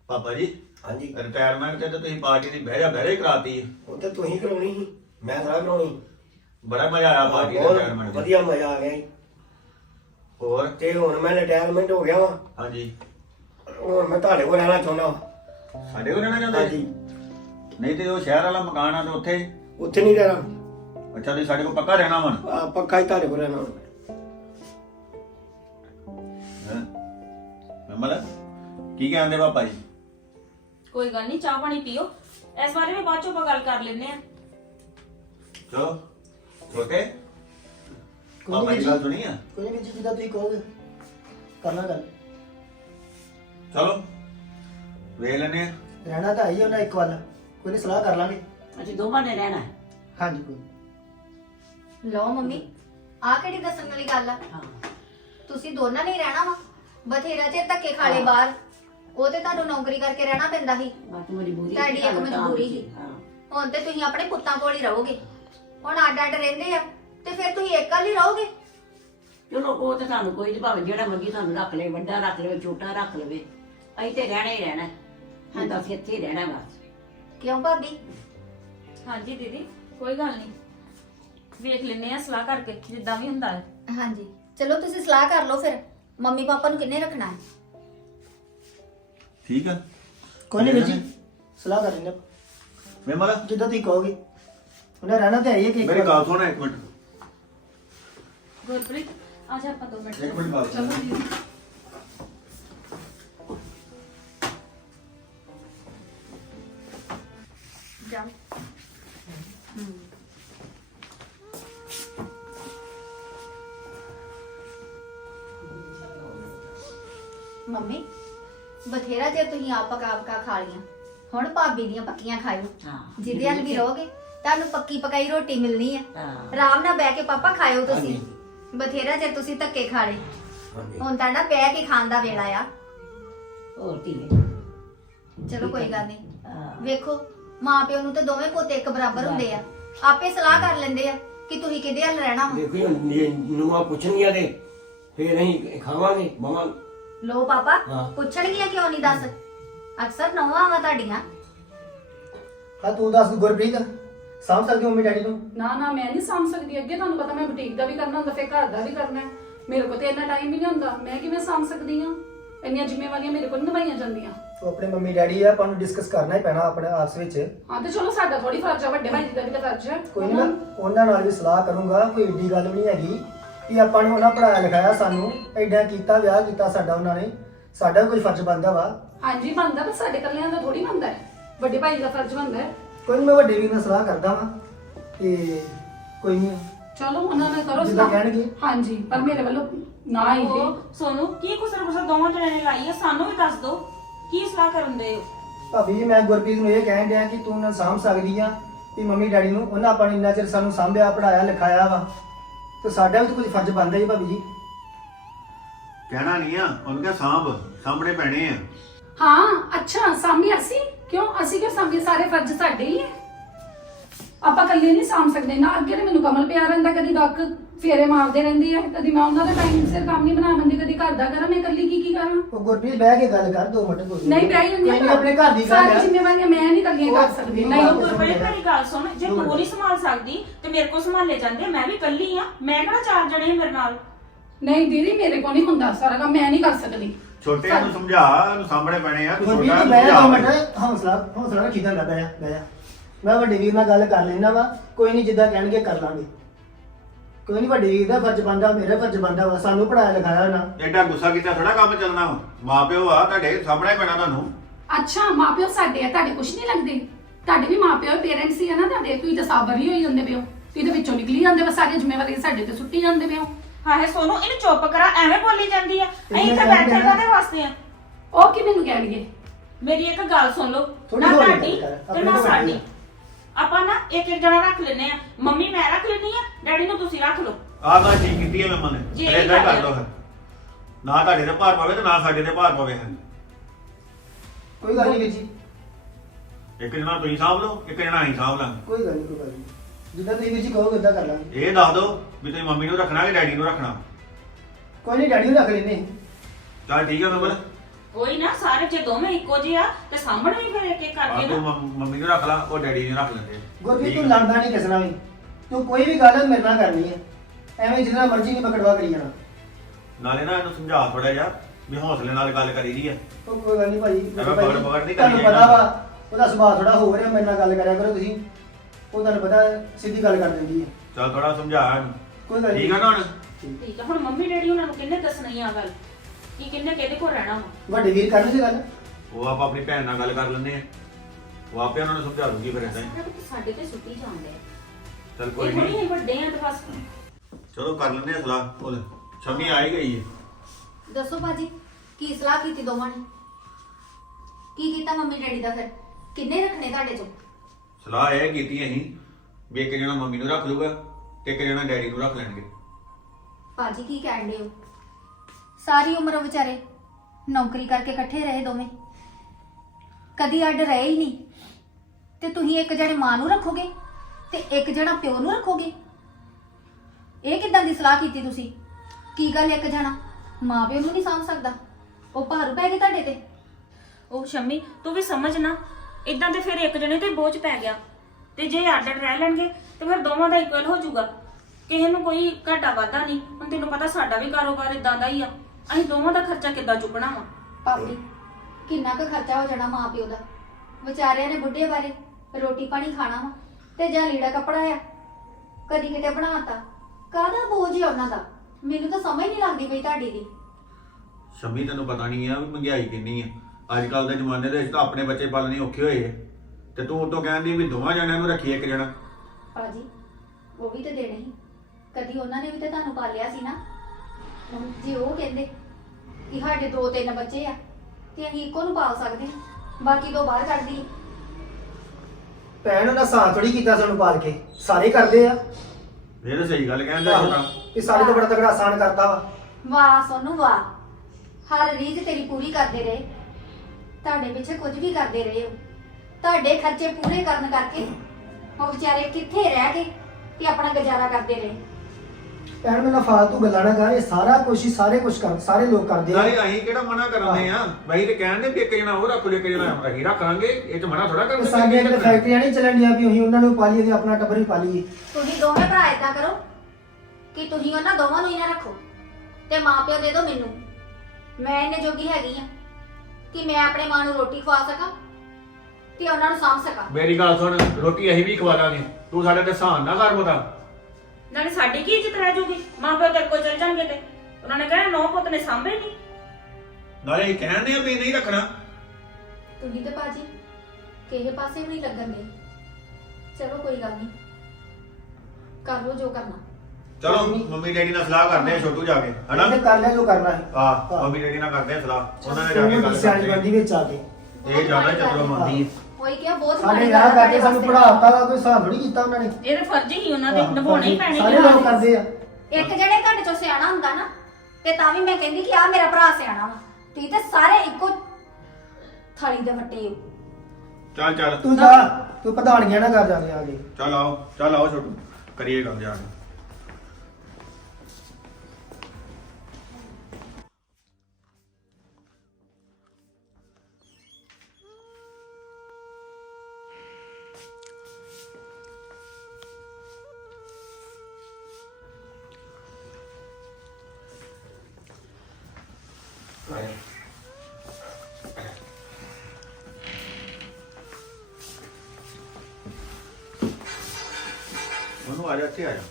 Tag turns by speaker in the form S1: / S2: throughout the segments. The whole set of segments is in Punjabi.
S1: ਪਾਪਾ ਜੀ
S2: ਹਾਂਜੀ
S1: ਰਿਟਾਇਰਮੈਂਟ ਤੇ ਤਾਂ ਤੁਸੀਂ ਪਾਰਟੀ ਦੀ ਬਹਿਰੇ ਕਰਾਤੀ ਹੈ।
S2: ਉਹ ਤੇ ਤੁਸੀਂ ਕਰਾਉਣੀ ਸੀ, ਮੈਂ ਥੋੜਾ ਕਰਾਉਣੀ।
S1: ਬੜਾ ਮਜ਼ਾ ਆਇਆ ਪਾਰਟੀ ਦੇ
S2: ਬਹੁਤ
S1: ਰਿਟਾਇਰਮੈਂਟ ਤੇ।
S2: ਵਧੀਆ ਮਜ਼ਾ ਆ ਗਿਆ ਜੀ।
S1: ਹੋਰ
S2: ਤੇ ਹੁਣ ਮੈਂ ਰਿਟਾਇਰਮੈਂਟ ਹੋ ਗਿਆ ਵਾ,
S1: ਹਾਂਜੀ
S2: ਹੁਣ ਮੈਂ ਤੁਹਾਡੇ ਕੋਲ ਰਹਿਣਾ ਚਾਹੁੰਦਾ ਵਾ।
S1: ਸਾਡੇ ਕੋਲ ਰਹਿਣਾ ਚਾਹੁੰਦੇ
S2: ਹਾਂਜੀ,
S1: ਨਹੀਂ ਤੇ ਉਹ ਸ਼ਹਿਰ ਵਾਲਾ ਮਕਾਨ ਆ ਤੇ ਉੱਥੇ
S2: ਉੱਥੇ ਨਹੀਂ ਰਹਿਣਾ,
S1: ਅੱਛਾ ਤੁਸੀਂ ਸਾਡੇ ਕੋਲ ਪੱਕਾ ਰਹਿਣਾ ਵਾ
S2: ਪੱਕਾ ਹੀ ਤੁਹਾਡੇ ਕੋਲ ਰਹਿਣਾ।
S1: ਮਮਲਾ ਕੀ ਕਹਿੰਦੇ ਪਾਪਾ ਜੀ?
S3: ਕੋਈ ਗੱਲ ਨਹੀਂ, ਚਾਹ ਪਾਣੀ ਪੀਓ, ਇਸ ਬਾਰੇ ਵੀ ਬਾਅਦ ਚੋਂ ਆਪਾਂ ਗੱਲ ਕਰ ਲੈਂਦੇ ਆ।
S1: ਚਲੋ ਛੋਟੇ ਪਾਪਾ ਦੀ ਗੱਲ ਸੁਣੀ ਆ?
S2: ਕੋਈ ਨਹੀਂ ਜੀ, ਜਿੱਦਾਂ ਤੁਸੀਂ ਕਹੋਗੇ ਕਰਨਾ ਗੱਲ।
S1: ਚਲੋ ਵੇਖ ਲੈਨੇ ਆ।
S2: ਰਹਿਣਾ ਤਾਂ ਆਈ ਉਹਨਾਂ ਇੱਕ ਵਾਰ, ਕੋਈ ਨਹੀਂ ਸਲਾਹ ਕਰ ਲਾਂਗੇ।
S4: ਅਸੀਂ ਦੋਵਾਂ ਨੇ ਰਹਿਣਾ।
S2: ਹਾਂਜੀ ਕੋਈ
S5: ਲਓ ਮੰਮੀ, ਆ ਕਿਹੜੀ ਦੱਸਣ ਵਾਲੀ ਗੱਲ ਆ?
S4: ਹਾਂ
S5: ਤੁਸੀਂ ਦੋਨਾਂ ਨੇ ਹੀ ਰਹਿਣਾ ਵਾ। ਬਥੇਰਾ ਚਿਰ ਧੱਕੇ ਖਾਲੇ ਬਾਹਰ, ਉਹ ਤੇ ਤੁਹਾਨੂੰ ਨੌਕਰੀ ਕਰਕੇ ਰਹਿਣਾ ਪੈਂਦਾ ਸੀ।
S4: ਬਾਕੀ ਮਜਬੂਰੀ
S5: ਤੁਹਾਡੀ ਇੱਕ ਮਜਬੂਰੀ ਸੀ। ਹੁਣ ਤੇ ਤੁਸੀਂ ਆਪਣੇ ਪੁੱਤਾਂ ਕੋਲ ਹੀ ਰਹੋਗੇ। ਹੁਣ ਅੱਡ ਅੱਡ ਰਹਿੰਦੇ ਆ ਤੇ ਫਿਰ ਤੁਸੀਂ ਇੱਕ ਵਾਲੀ ਰਹੋਗੇ।
S4: ਚਲੋ ਉਹ ਤੇ ਸਾਨੂੰ ਕੋਈ ਨਹੀਂ, ਭਾਵੇਂ ਜਿਹੜਾ ਮਰਜੀ ਸਾਨੂੰ ਰੱਖ ਲਵੇ, ਵੱਡਾ ਰੱਖ ਲਵੇ, ਛੋਟਾ ਰੱਖ ਲਵੇ, ਅਸੀਂ ਤੇ ਰਹਿਣਾ ਹੀ ਰਹਿਣਾ। ਹਾਂ ਤਾਂ ਅਸੀਂ ਇੱਥੇ ਹੀ ਰਹਿਣਾ ਬਸ।
S5: ਕਿਉਂ ਭਾਬੀ?
S3: ਹਾਂਜੀ ਦੀਦੀ, ਕੋਈ ਗੱਲ ਨਹੀਂ, ਵੇਖ ਲੈਂਦੇ ਆ ਸਲਾਹ ਕਰਕੇ ਜਿੱਦਾਂ ਵੀ ਹੁੰਦਾ ਹੈ।
S5: ਹਾਂਜੀ ਚਲੋ, ਤੁਸੀਂ ਸਲਾਹ ਕਰ ਲਓ ਫਿਰ ਮੰਮੀ ਪਾਪਾ ਨੂੰ ਕਿੰਨੇ ਰੱਖਣਾ ਹੈ।
S1: ਠੀਕ ਆ
S2: ਕੋਈ ਨਹੀਂ ਵੀਰ ਜੀ, ਸਲਾਹ ਕਰ ਲੈਂਦੇ।
S1: ਮਮਲਾ
S2: ਜਿੱਦਾਂ ਤੁਸੀਂ ਕਹੋਗੇ, ਉਹਨੇ ਰਹਿਣਾ ਤੇ ਆਈਏ ਕਿ
S1: ਮੇਰੀ ਗੱਲ ਸੁਣ ਇੱਕ ਮਿੰਟ।
S3: ਗੁਰਪ੍ਰੀਤ ਆ ਜਾ, ਆਪਾਂ 2 ਮਿੰਟ
S1: ਇੱਕ ਮਿੰਟ ਗੱਲ ਸੁਣ।
S3: ਚਲੋ ਦੀਦੀ। ਜਾਓ।
S5: ਮੰਮੀ ਬਥੇਰਾ ਚਿਰ ਤੁਸੀਂ ਆਪ ਪਕਾ ਖਾ ਲੀਆਂ, ਹੁਣ ਭਾਬੀ ਦੀਆਂ ਪੱਕੀਆਂ ਖਾਇਓ।
S4: ਹਾਂ
S5: ਜਿਹਦੇ ਹਲ ਵੀ ਰਹੋਗੇ ਤੁਹਾਨੂੰ ਪੱਕੀ ਪਕਾਈ ਰੋਟੀ ਮਿਲਣੀ ਹੈ।
S4: ਹਾਂ
S5: ਆਰਾਮ ਨਾਲ ਬਹਿ ਕੇ ਪਾਪਾ ਖਾਇਓ ਤੁਸੀਂ। ਬਥੇਰਾ ਚਿਰ ਤੁਸੀਂ ਧੱਕੇ ਖਾ ਲਏ, ਹੁਣ ਤੁਹਾਡਾ ਬਹਿ ਕੇ ਖਾਣ ਦਾ ਵੇਲਾ ਆ।
S4: ਹੋਰ ਧੀਏ।
S5: ਚਲੋ ਕੋਈ ਗੱਲ ਨਹੀਂ,
S4: ਹਾਂ
S5: ਵੇਖੋ ਮਾਂ ਪਿਓ ਨੂੰ ਤੇ ਦੋਵੇਂ ਪੁੱਤ ਇੱਕ ਬਰਾਬਰ ਹੁੰਦੇ ਆ। ਆਪੇ ਸਲਾਹ ਕਰ ਲੈਂਦੇ ਆ ਕਿ ਤੁਸੀਂ ਕਿਹਦੇ ਹਲ ਰਹਿਣਾ ਵਾ।
S2: ਦੇਖੋ ਨੂੰਹਾਂ ਪੁੱਛਣਗੀਆਂ ਤੇ ਫੇਰ ਅਸੀਂ ਖਾਵਾਂਗੇ ਮਮਾ।
S5: ਲੋ ਪਾਪਾ
S2: ਹਾਂ।
S5: ਪੁੱਛਣਗੀਆਂ ਕਿਉਂ ਨਹੀਂ ਦੱਸ, ਅਕਸਰ ਨੌਵਾਂ ਵਾ ਤੁਹਾਡੀਆਂ।
S2: ਹਾਂ ਤੂੰ ਦੱਸ ਗੁਰਪ੍ਰੀਤ, ਸਾਂਭ ਸਕਦੀ ਮੰਮੀ ਡੈਡੀ ਨੂੰ?
S6: ਨਾ ਨਾ, ਮੈਂ ਨਹੀਂ ਸਾਂਭ ਸਕਦੀ। ਅੱਗੇ ਤੁਹਾਨੂੰ ਪਤਾ ਮੈਂ ਬੁਟੀਕ ਦਾ ਵੀ ਕਰਨਾ ਹੁੰਦਾ, ਫਿਰ ਘਰ ਦਾ ਵੀ ਕਰਨਾ ਹੈ। ਮੇਰੇ ਕੋਲ ਤੇ ਇੰਨਾ ਟਾਈਮ ਹੀ ਨਹੀਂ ਹੁੰਦਾ। ਮੈਂ ਕਿਵੇਂ ਸਾਂਭ ਸਕਦੀ ਹਾਂ? ਇੰਨੀਆਂ ਜ਼ਿੰਮੇਵਾਰੀਆਂ ਮੇਰੇ ਕੋਲ ਨਿਭਾਈਆਂ ਜਾਂਦੀਆਂ।
S2: ਤੂੰ ਆਪਣੇ ਮੰਮੀ ਡੈਡੀ ਆ, ਆਪਾਂ ਨੂੰ ਡਿਸਕਸ ਕਰਨਾ ਹੀ ਪੈਣਾ ਆਪਣੇ ਆਪਸ ਵਿੱਚ।
S6: ਹਾਂ ਤੇ ਚਲੋ, ਸਾਡਾ ਥੋੜੀ ਫਰਜ਼ ਆ, ਵੱਡੇ ਭਾਈ ਜੀ ਦਾ ਵੀ ਤਾਂ ਫਰਜ਼ ਹੈ।
S2: ਕੋਈ ਨਾ, ਉਹਨਾਂ ਨਾਲ ਵੀ ਸਲਾਹ ਕਰੂੰਗਾ। ਕੋਈ ਏਡੀ ਗੱਲ ਵੀ ਨਹੀਂ ਹੈਗੀ ਕਿ ਆਪਾਂ ਨੂੰ ਉਹਨਾਂ ਪੜਾਇਆ ਲਿਖਾਇਆ, ਸਾਨੂੰ ਐਡਾ ਕੀਤਾ, ਵਿਆਹ ਕੀਤਾ ਸਾਡਾ ਉਹਨਾਂ ਨੇ। ਸਾਡਾ ਵੀ ਕੋਈ ਫਰਜ਼ ਬਣਦਾ ਵਾ।
S6: ਹਾਂਜੀ ਬਣਦਾ, ਪਰ ਸਾਡੇ ਕੱਲਿਆਂ ਦਾ ਥੋੜੀ ਬਣਦਾ ਹੈ, ਵੱਡੇ ਭਾਈ ਦਾ ਫਰਜ਼ ਬਣਦਾ ਹੈ।
S2: ਕੋਈ ਨੀ, ਮੈਂ ਵੱਡੇ ਵੀਰ ਨਾਲ ਸਲਾਹ ਕਰਦਾ ਵਾਂ ਤੇ ਕੋਈ ਨਹੀਂ
S6: ਚਲੋ ਉਹਨਾਂ ਨਾਲ ਕਰੋ
S2: ਜਿੱਦਾਂ
S6: ਸਲਾਹ।
S2: ਕਹਿਣਗੇ।
S6: ਹਾਂਜੀ, ਪਰ ਮੇਰੇ ਵੱਲੋਂ ਨਾ ਹੀ ਦੇ।
S3: ਉਹ ਸੋਨੂੰ ਕੀ ਕੁਸਰ ਦੋਵਾਂ ਜਣਿਆਂ ਨੇ ਲਾਈ ਆ, ਸਾਨੂੰ ਵੀ ਦੱਸ ਦੋ ਕੀ ਸਲਾਹ ਕਰਨ ਦੇ ਹੋ।
S2: ਭਾਬੀ ਜੀ, ਮੈਂ ਗੁਰਪ੍ਰੀਤ ਨੂੰ ਇਹ ਕਹਿਣ ਡਿਆ ਕਿ ਤੂੰ ਉਹਨਾਂ ਨੂੰ ਸਾਂਭ ਸਕਦੀ ਆ ਵੀ ਮੰਮੀ ਡੈਡੀ ਨੂੰ। ਉਹਨਾਂ ਆਪਾਂ ਨੇ ਇੰਨਾ ਚਿਰ ਸਾਨੂੰ ਸਾਂਭਿਆ, ਪੜਾਇਆ ਲਿਖਾਇਆ ਵਾ, ਤੇ ਸਾਡਾ ਵੀ ਤਾਂ ਕੁਝ ਫਰਜ਼ ਬਣਦਾ ਹੀ ਭਾਬੀ ਜੀ।
S1: ਕਹਿਣਾ ਨਹੀਂ ਆ, ਉਹਨੂੰ ਕਿਹਾ ਸਾਹਮਣੇ ਪੈਣੇ ਆ।
S6: ਹਾਂ ਅੱਛਾ, ਸਾਂਭੀ ਅਸੀਂ ਕਿਉਂ? ਅਸੀਂ ਕਿਉਂ ਸਾਂਭੀ? ਸਾਰੇ ਫਰਜ਼ ਸਾਡੇ ਹੀ ਹੈ। ਆਪਾਂ ਇਕੱਲੇ ਨਹੀਂ ਸਾਂਭ ਸਕਦੇ ਨਾ। ਅੱਗੇ ਤੇ ਮੈਨੂੰ ਕਮਲ ਪਿਆ ਰਹਿੰਦਾ, ਕਦੀ ਡੱਕ ਫੇਰੇ ਮਾਰਦੇ ਰਹਿੰਦੀ ਹੈ, ਕਦੀ ਮੈਂ ਉਹਨਾਂ ਦਾ ਟਾਈਮ ਸਿਰ ਕੰਮ ਨਹੀਂ ਬਣਾ ਬੰਦੀ, ਕਦੀ ਘਰ ਦਾ ਕਰਾਂ। ਮੈਂ ਇਕੱਲੀ ਕੀ ਕਰਾਂ?
S2: ਉਹ ਗੁਰਪ੍ਰੀਤ ਬਹਿ ਕੇ ਗੱਲ ਕਰ 2 ਮਿੰਟ। ਕੋਈ
S6: ਨਹੀਂ ਬਹਿ ਜਾਂਦੀ
S2: ਕੋਈ ਨੀ, ਆਪਣੇ ਘਰ ਦੀ ਗੱਲ
S6: ਸਾਰੀ
S2: ਆ।
S6: ਜ਼ਿੰਮੇਵਾਰੀਆਂ ਮੈਂ ਨਹੀਂ ਇਕੱਲੀਆਂ ਕਰ ਸਕਦੀ।
S3: ਨਹੀਂ
S6: ਨਹੀਂ
S3: ਗੁਰਪ੍ਰੀਤ ਮੇਰੀ ਗੱਲ ਸੁਣ, ਜੇ ਤੂੰ ਨਹੀਂ ਸੰਭਾਲ ਸਕਦੀ ਤੇ ਮੇਰੇ ਕੋਲ ਸੰਭਾਲੇ ਜਾਂਦੇ। ਮੈਂ ਵੀ ਇਕੱਲੀ ਆ, ਮੈਂ ਕਿਹੜਾ 4 ਜਣੇ ਆ ਮੇਰੇ ਨਾਲ।
S6: ਨਹੀਂ ਦੀਦੀ, ਮੇਰੇ ਕੋਲ ਨਹੀਂ ਹੁੰਦਾ ਸਾਰਾ ਕੰਮ, ਮੈਂ ਨਹੀਂ ਕਰ ਸਕਦੀ।
S1: ਛੋਟੇ ਨੂੰ ਸਮਝਾ, ਉਹਨੂੰ ਸਾਹਮਣੇ ਪੈਣੇ ਆ। ਤੂੰ
S2: ਗੁਰਪ੍ਰੀਤ
S1: ਛੋਟਾ
S2: ਬਹਿ ਜਾ 2 ਮਿੰਟ,
S1: ਸਮਝਾ।
S2: ਹੌਸਲਾ ਰੱਖੀ ਜਾਂਦਾ। ਬਹਿ ਜਾ। ਮੈਂ ਵੱਡੇ ਵੀਰ ਨਾਲ ਗੱਲ ਕਰ ਲੈਣਾ ਵਾ। ਕੋਈ ਨਹੀਂ, ਜਿੱਦਾਂ ਕਹਿਣਗੇ ਕਰ ਲਾਂਗੇ। ਕੋਈ ਨਹੀਂ, ਵੱਡੇ ਵੀਰ ਦਾ ਫਰਜ਼ ਬਣਦਾ, ਮੇਰਾ ਫਰਜ਼ ਬਣਦਾ ਵਾ। ਸਾਨੂੰ ਪੜਾਇਆ ਲਿਖਾਇਆ ਨਾ।
S1: ਐਡਾ ਗੁੱਸਾ ਕੀਤਾ ਥੋੜਾ ਕੰਮ ਚੱਲਣਾ ਵਾ। ਮਾਂ ਪਿਓ ਆ ਤੁਹਾਡੇ, ਸਾਹਮਣੇ ਪੈਣਾ ਤੁਹਾਨੂੰ।
S6: ਅੱਛਾ, ਮਾਪਿਓ ਸਾਡੇ ਆ, ਤੁਹਾਡੇ ਕੁਛ ਨਹੀਂ ਲੱਗਦੇ? ਤੁਹਾਡੇ ਵੀ ਮਾਪਿਓ ਪੇਰੈਂਟਸ ਹੀ ਆ ਨਾ ਤੁਹਾਡੇ। ਤੁਸੀਂ ਤਾਂ ਸਾਬਰ ਹੀ ਹੋਈ ਜਾਂਦੇ ਪਿਓ, ਤੁਸੀਂ ਤਾਂ ਵਿੱਚੋਂ ਨਿਕਲੀ ਜਾਂਦੇ ਵਾ। ਸਾਰੀ ਜ਼ਿੰਮੇਵਾਰੀ ਸਾਡੇ ਤੇ ਸੁੱਟੀ ਜਾਂਦੇ ਪਿਓ।
S3: ਹਾਏ ਸੋਨੂੰ, ਇਹਨੂੰ ਚੁੱਪ ਕਰਾ, ਐਵੇਂ ਬੋਲੀ ਜਾਂਦੀ ਆ। ਅਸੀਂ ਤਾਂ ਬੈਠੇ ਕਾਹਦੇ ਵਾਸਤੇ ਆ?
S6: ਉਹ ਕੀ ਮੈਨੂੰ ਕਹਿਣਗੇ?
S3: ਮੇਰੀ ਇੱਕ ਗੱਲ ਸੁਣ ਲਓ,
S2: ਥੋੜ੍ਹੀ
S3: ਨਾ
S2: ਹੌਲੀ
S3: ਤੁਹਾਡੀ
S2: ਗੱਲ ਕਰ,
S3: ਤੇ
S2: ਆਪਣੀ
S3: ਨਾ
S2: ਤੋਂ
S3: ਸਾਡੀ।
S2: ਵੱਡੀ।
S3: ਆਪਾਂ ਨਾ ਇੱਕ ਜਣਾ ਰੱਖ ਲੈਨੇ ਆ। ਮੰਮੀ ਮੈਂ ਰੱਖ ਲੈਨੀ ਆ, ਡੈਡੀ ਨੂੰ ਤੁਸੀਂ ਰੱਖ ਲਓ।
S1: ਆਹ ਗੱਲ ਠੀਕ ਕੀਤੀ ਹੈ ਮੈਂ
S3: ਜੀ,
S1: ਮਨੇ। ਏਦਾਂ ਹੀ ਕਰ
S3: ਕਰ
S1: ਲਓ ਫਿਰ। ਨਾ ਤੁਹਾਡੇ ਤੇ ਭਾਰ ਪਵੇ ਤੇ ਨਾ ਸਾਡੇ ਤੇ ਭਾਰ ਪਵੇ।
S2: ਕੋਈ ਗੱਲ ਨਹੀਂ ਵੀਰ ਜੀ,
S1: ਇੱਕ ਜਣਾ ਤੁਸੀਂ ਸਾਂਭ ਲਓ, ਇੱਕ ਜਣਾ ਅਸੀਂ ਸਾਂਭ ਲਾਂਗੇ।
S2: ਕੋਈ ਗੱਲ ਨਹੀਂ। ਜਿੱਦਾਂ ਤੁਸੀਂ ਵੀਰ ਜੀ ਕਹੋਗੇ ਉਦਾਂ ਕਰ ਲਾਂਗੇ।
S1: ਇਹ ਦੱਸ ਦਿਓ ਵੀ ਤੁਸੀਂ ਮੰਮੀ ਨੂੰ ਰੱਖਣਾ ਕਿ ਡੈਡੀ ਨੂੰ ਰੱਖਣਾ।
S2: ਕੋਈ ਨਹੀਂ, ਡੈਡੀ ਨੂੰ ਰੱਖ ਲੈਨੇ।
S1: ਚੱਲ ਠੀਕ ਹੈ ਮਮਲ,
S3: ਕੋਈ ਨਾ ਸਾਰੇ ਜੇ ਦੋਵੇਂ ਇੱਕੋ ਜਿਹੇ ਆ ਤੇ ਸਾਹਮਣੇ ਵੀ ਫਿਰ ਇੱਕ ਇੱਕ
S1: ਆ
S3: ਕਰਕੇ
S1: ਤੂੰ
S3: ਨਾ
S1: ਮੰਮੀ ਨੂੰ ਰੱਖ ਲਾ, ਉਹ ਡੈਡੀ ਨੂੰ ਰੱਖ ਲੈਂਦੇ ਆ।
S2: ਗੁਰਪ੍ਰੀਤ ਤੂੰ ਲੜਦਾ ਨਹੀਂ ਕਿਸ ਨਾਲ ਵੀ, ਤੂੰ ਕੋਈ ਵੀ ਗੱਲ ਮੇਰੇ ਨਾਲ ਕਰਨੀ ਹੈ, ਐਵੇਂ ਜਿੰਨਾ ਮਰਜ਼ੀ ਨਹੀਂ ਪਕੜਵਾ ਕਰੀ ਜਾਣਾ।
S1: ਨਾਲੇ ਨਾ ਇਹਨੂੰ ਸਮਝਾ ਥੋੜਾ ਜਿਹਾ ਵੀ ਹੌਸਲੇ ਨਾਲ ਗੱਲ ਕਰੀਦੀ ਆ।
S2: ਉਹ ਕੋਈ ਗੱਲ ਨਹੀਂ ਭਾਈ,
S1: ਐਵੇਂ ਪਕੜ ਪਕੜ ਨਹੀਂ
S2: ਤੁਹਾਨੂੰ
S1: ਕਰੀ
S2: ਪਤਾ
S1: ਜਾਣਾ।
S2: ਵਾ ਉਹਦਾ ਸੁਭਾਅ ਥੋੜਾ ਹੋ ਰਿਹਾ, ਮੇਰੇ ਨਾਲ ਗੱਲ ਕਰਿਆ ਕਰੋ ਤੁਸੀਂ, ਉਹ ਤੁਹਾਨੂੰ ਪਤਾ ਸਿੱਧੀ ਗੱਲ ਕਰ ਦਿੰਦੀ ਹੈ।
S1: ਚੱਲ ਥੋੜਾ ਸਮਝਾ ਇਹਨੂੰ,
S2: ਕੋਈ ਗੱਲ
S1: ਠੀਕ
S2: ਨਹੀਂ।
S1: ਆ ਨਾ ਹੁਣ?
S3: ਠੀਕ ਆ। ਹੁਣ ਮੰਮੀ ਡੈਡੀ ਉਹਨਾਂ ਨੂੰ ਕਿੰਨੇ ਦੱਸਣਾ ਹੀ ਆ ਗੱਲ ਕਿ ਕਿੰਨੇ ਕਿਹਦੇ ਕੋਲ ਰਹਿਣਾ ਵਾ।
S2: ਵੱਡੇ ਵੀਰ ਕਰਨ ਦੀ ਗੱਲ,
S1: ਉਹ ਆਪਾਂ ਆਪਣੀ ਭੈਣ ਨਾਲ ਗੱਲ ਕਰ ਲੈਂਦੇ ਆ, ਉਹ ਆਪੇ ਉਹਨਾਂ ਨੂੰ ਸਮਝਾ ਦੂਗੀ ਫਿਰ ਏਦਾਂ ਹੀ।
S3: ਸਾਰਾ ਕੁਝ ਸਾਡੇ ਤੇ ਸੁੱਟੀ ਜਾਂਦੇ ਆ।
S1: ਚੱਲ ਕੋਈ
S3: ਇਹ ਥੋੜੀ
S1: ਨਹੀਂ,
S3: ਅਸੀਂ ਵੱਡੇ ਆ ਤੇ ਬਸ।
S1: ਚਲੋ ਕਰ ਲੈਂਦੇ ਆ ਸਲਾਹ। ਉਹ ਸ਼ਮੀ ਆ ਹੀ ਗਈ ਹੈ।
S5: ਦੱਸੋ ਭਾਜੀ ਕੀ ਸਲਾਹ ਕੀਤੀ ਦੋਵਾਂ ਨੇ? ਕੀ ਕੀਤਾ ਮੰਮੀ ਡੈਡੀ ਦਾ ਫਿਰ? ਕਿੰਨੇ ਰੱਖਣੇ ਤੁਹਾਡੇ ਚੋਂ?
S1: ਸਲਾਹ ਇਹ ਕੀਤੀ ਅਸੀਂ ਵੀ ਇੱਕ ਜਣਾ ਮੰਮੀ ਨੂੰ ਰੱਖ ਲੂਗਾ ਤੇ ਇੱਕ ਜਣਾ ਡੈਡੀ ਨੂੰ ਰੱਖ ਲੈਣਗੇ।
S5: ਭਾਜੀ ਕੀ ਕਹਿਣ ਡਏ ਹੋ? ਸਾਰੀ ਉਮਰ ਉਹ ਵਿਚਾਰੇ ਨੌਕਰੀ ਕਰਕੇ ਇਕੱਠੇ ਰਹੇ ਦੋਵੇਂ, ਕਦੀ ਅੱਡ ਰਹੇ ਹੀ ਨਹੀਂ, ਤੇ ਤੁਸੀਂ ਇੱਕ ਜਣੇ ਮਾਂ ਨੂੰ ਰੱਖੋਗੇ ਤੇ ਇੱਕ ਜਣਾ ਪਿਓ ਨੂੰ ਰੱਖੋਗੇ? ਇਹ ਕਿੱਦਾਂ ਦੀ ਸਲਾਹ ਕੀਤੀ ਤੁਸੀਂ? ਕੀ ਗੱਲ ਇੱਕ ਜਣਾ ਮਾਂ ਪਿਓ ਨੂੰ ਨਹੀਂ ਸਾਂਭ ਸਕਦਾ? ਉਹ ਭਾਰੂ ਪੈ ਗਏ ਤੁਹਾਡੇ ਤੇ?
S3: ਉਹ ਸ਼ੰਮੀ ਤੂੰ ਵੀ ਸਮਝ ਨਾ, ਇਦਾਂ ਤੇ ਫਿਰ ਇੱਕ ਜਣੇ ਤੇ ਬੋਝ ਪੈ ਗਿਆ, ਤੇ ਜੇ ਅੱਡ ਅੱਡ ਰਹਿ ਲੈਣਗੇ ਤੇ ਫਿਰ ਦੋਵਾਂ ਦਾ ਇਕੁਅਲ ਹੋ ਜਾਊਗਾ, ਕਿਸੇ ਨੂੰ ਕੋਈ ਘਾਟਾ ਵਾਧਾ ਨਹੀਂ। ਹੁਣ ਤੈਨੂੰ ਪਤਾ ਸਾਡਾ ਵੀ ਕਾਰੋਬਾਰ ਇਦਾਂ ਦਾ ਹੀ ਆ, ਅਸੀਂ ਦੋਵਾਂ ਦਾ ਖਰਚਾ ਕਿੱਦਾਂ ਚੁੱਕਣਾ ਵਾ।
S5: ਭਾਬੀ ਕਿੰਨਾ ਕੁ ਖਰਚਾ ਹੋ ਜਾਣਾ ਮਾਂ ਪਿਓ ਦਾ? ਵਿਚਾਰਿਆਂ ਨੇ ਬੁੱਢੇ ਬਾਰੇ ਰੋਟੀ ਪਾਣੀ ਖਾਣਾ ਵਾ ਤੇ ਜਾਂ ਲੀੜਾ ਕੱਪੜਾ ਆ ਕਦੀ ਕਿਤੇ ਬਣਾਤਾ, ਕਾਹਦਾ ਬੋਝ ਆ ਉਹਨਾਂ ਦਾ? ਮੈਨੂੰ ਤਾਂ ਸਮਝ ਨਹੀਂ ਲੱਗਦੀ ਪਈ ਤੁਹਾਡੀ ਦੀ।
S1: ਸ਼ਮੀ ਤੈਨੂੰ ਪਤਾ ਨਹੀਂ ਆ ਵੀ ਮਹਿੰਗਾਈ ਕਿੰਨੀ ਆ ਅੱਜ ਕੱਲ ਦੇ ਜ਼ਮਾਨੇ ਦੇ ਵਿੱਚ, ਤਾਂ ਆਪਣੇ ਬੱਚੇ ਪਾਲਣੇ ਔਖੇ ਹੋਏ ਆ ਤੇ ਤੂੰ ਉਦੋਂ ਕਹਿੰਦੀ ਵੀ ਦੋਵਾਂ ਜਣਿਆਂ ਨੂੰ ਰੱਖੀਏ ਇੱਕ ਜਣਾ।
S5: ਭਾਜੀ ਉਹ ਵੀ ਤੇ ਦੇਣੇ ਸੀ, ਕਦੀ ਉਹਨਾਂ ਨੇ ਵੀ ਤੇ ਤੁਹਾਨੂੰ ਪਾਲਿਆ ਸੀ ਨਾ। ਹੁਣ ਜੇ ਉਹ ਕਹਿੰਦੇ ਕਿ ਸਾਡੇ 2-3 ਬੱਚੇ ਆ ਤੇ ਅਸੀਂ ਇੱਕੋ ਨੂੰ ਪਾਲ ਸਕਦੇ ਹਾਂ, ਬਾਕੀ ਦੋ ਬਾਹਰ ਕੱਢ ਦਈਏ।
S2: ਭੈਣ ਉਹਦਾ ਸਾਥ ਥੋੜੀ ਕੀਤਾ ਸਾਨੂੰ ਪਾਲ ਕੇ, ਸਾਰੇ ਕਰਦੇ ਆ।
S1: ਇਹ ਤਾਂ ਸਹੀ ਗੱਲ ਕਹਿੰਦਾ ਛੋਟਾ।
S2: ਇਹ ਸਾਡੇ ਤੋਂ ਬੜਾ ਤਗੜਾ ਆਸਾਨ ਕਰਤਾ ਵਾ।
S5: ਵਾਹ ਸੋਨੂੰ ਵਾਹ, ਹਰ ਰੀਝ ਤੇਰੀ ਪੂਰੀ ਕਰਦੇ ਰਹੇ, ਤੁਹਾਡੇ ਪਿੱਛੇ ਕੁਝ ਵੀ ਕਰਦੇ ਰਹੇ ਹੋ। ਤੁਹਾਡੇ ਖਰਚੇ ਪੂਰੇ ਕਰਨ ਕਰਕੇ ਉਹ ਵਿਚਾਰੇ ਕਿੱਥੇ ਰਹਿ ਗਏ ਕਿ ਆਪਣਾ ਗੁਜ਼ਾਰਾ ਕਰਦੇ ਰਹੇ।
S2: ਭੈਣ ਮੈਨੂੰ ਫਾਲਤੂ ਗੱਲਾਂ ਨਾ ਕਰ, ਇਹ ਸਾਰਾ ਕੁਝ ਹੀ ਸਾਰੇ ਕੁਝ ਕਰ, ਸਾਰੇ ਲੋਕ ਕਰਦੇ ਆ।
S1: ਨਾਲੇ ਅਸੀਂ ਕਿਹੜਾ ਮਨਾ ਕਰਦੇ ਆ, ਬਾਈ ਤੇ ਕਹਿੰਦੇ ਵੀ ਇੱਕ ਜਣਾ ਉਹ ਰੱਖ ਲੈ, ਇੱਕ ਜਣਾ ਅਸੀਂ ਰੱਖਾਂਗੇ, ਇਹ ਚ ਮਨਾ ਥੋੜਾ
S2: ਤੇ
S1: ਕਰਦੇ।
S2: ਸਾਡੀਆਂ ਕਿਤੇ ਫੈਕਟਰੀਆਂ ਨਹੀਂ ਚੱਲਣ ਡੀਆਂ ਵੀ ਅਸੀਂ ਉਹਨਾਂ ਨੂੰ ਪਾਲੀਏ ਤੇ ਆਪਣਾ ਟੱਬਰ ਹੀ ਪਾਲੀਏ।
S5: ਤੁਸੀਂ ਦੋਵੇਂ ਭਰਾ ਏਦਾਂ ਕਰੋ ਕਿ ਤੁਸੀਂ ਉਹਨਾਂ ਦੋਵਾਂ ਨੂੰ ਹੀ ਨਾ ਰੱਖੋ ਤੇ ਮਾਪਿਓ ਦੇ ਦਿਓ ਮੈਨੂੰ। ਮੈਂ ਇੰਨੇ ਜੋਗੀ ਹੈਗੀ ਆ ਕਿ ਮੈਂ ਆਪਣੇ ਮਾਂ ਨੂੰ ਰੋਟੀ ਖਵਾ ਸਕਾਂ ਤੇ ਉਹਨਾਂ ਨੂੰ ਸਾਂਭ ਸਕਾਂ।
S1: ਮੇਰੀ ਗੱਲ ਸੁਣ, ਰੋਟੀ ਅਸੀਂ ਵੀ ਖਵਾ ਦਾਂਗੇ, ਤੂੰ ਸਾਡੇ ਤੇ ਸਹਾਨ ਨਾ ਕਰ ਬਤਾ।
S3: ਨਾਲੇ ਸਾਡੀ ਕੀ ਇੱਜ਼ਤ ਰਹਿ ਜੂਗੀ? ਮਾਂ ਪਿਓ ਤੇਰੇ ਕੋਲ ਚਲ ਜਾਣਗੇ ਤੇ ਉਹਨਾਂ ਨੇ ਕਹਿਣਾ ਨੌ ਪੁੱਤ ਨੇ ਸਾਂਭੇ ਨਹੀਂ।
S1: ਨਾਲੇ ਅਸੀਂ ਕਹਿੰਦੇ ਆ ਵੀ ਨਹੀਂ ਰੱਖਣਾ।
S5: ਤੁਸੀਂ ਤੇ ਭਾਜੀ ਕਿਸੇ ਪਾਸੇ ਵੀ ਨਹੀਂ ਲੱਗਣ ਦੇ। ਚਲੋ ਕੋਈ ਗੱਲ ਨਹੀਂ, ਕਰ ਲਓ ਜੋ ਕਰਨਾ।
S1: ਚਲੋ ਮੰਮੀ ਡੈਡੀ ਨਾਲ ਸਲਾਹ ਕਰਦੇ ਆ ਛੋਟੂ ਜਾ ਕੇ, ਹਨਾ?
S2: ਇਹਨੇ ਕਰ ਲਿਆ ਜੋ ਕਰਨਾ ਹੈ।
S1: ਹਾਂ ਮੰਮੀ ਡੈਡੀ ਨਾਲ ਕਰਦੇ ਆ ਸਲਾਹ, ਉਹਨਾਂ ਨੇ ਜਾ ਕੇ ਗੱਲ
S2: ਸਿਆਣੀ
S1: ਕਰਨੀ
S2: ਬੰਦੀ ਵਿੱਚ ਆ ਕੇ
S1: ਇਹ ਜ਼ਿਆਦਾ ਚਤਰੋ ਮੰਦੀ ਹੈ।
S5: ਕੋਈ ਕਿਹਾ ਬਹੁਤ
S2: ਸਾਡੇ
S5: ਮਾੜੀ
S2: ਰਾਹ
S5: ਗੱਲ ਆ
S2: ਕਰਕੇ ਸਾਨੂੰ
S5: ਤੁਹਾਡੇ ਵਾਸਤੇ।
S2: ਪੜਾਤਾ ਵਾ, ਕੋਈ ਹਿਸਾਬ ਥੋੜੀ ਕੀਤਾ ਉਹਨਾਂ ਨੇ।
S3: ਇਹ ਤਾਂ ਫਰਜ਼ ਹੀ ਉਹਨਾਂ ਦੇ ਨਿਭਾਉਣੇ ਹੀ ਪੈਣੇ
S2: ਸਾਰੇ ਲੋਕ ਕਰਦੇ ਆ।
S5: ਇੱਕ ਜਿਹੜੇ ਤੁਹਾਡੇ ਚੋਂ ਸਿਆਣਾ ਹੁੰਦਾ ਨਾ ਤੇ ਤਾਂ ਵੀ ਮੈਂ ਕਹਿੰਦੀ ਕਿ ਆ ਮੇਰਾ ਭਰਾ ਸਿਆਣਾ ਵਾ। ਤੁਸੀਂ ਤੇ ਸਾਰੇ ਇੱਕੋ ਥਾਲੀ ਦੇ ਵੱਟੇ ਹੋ।
S1: ਚੱਲ ਚੱਲ
S2: ਤੂੰ ਜਾ, ਤੂੰ ਪ੍ਰਧਾਨੀਆਂ ਨਾ ਕਰ ਜਾਂਦੇ ਆ ਕੇ।
S1: ਚੱਲ ਆਓ ਛੋਟੂ, ਕਰੀਏ ਗੱਲ ਜਾ ਕੇ। ਉਹਨੂੰ ਆ ਜਾ, ਇੱਥੇ ਆ ਜਾ।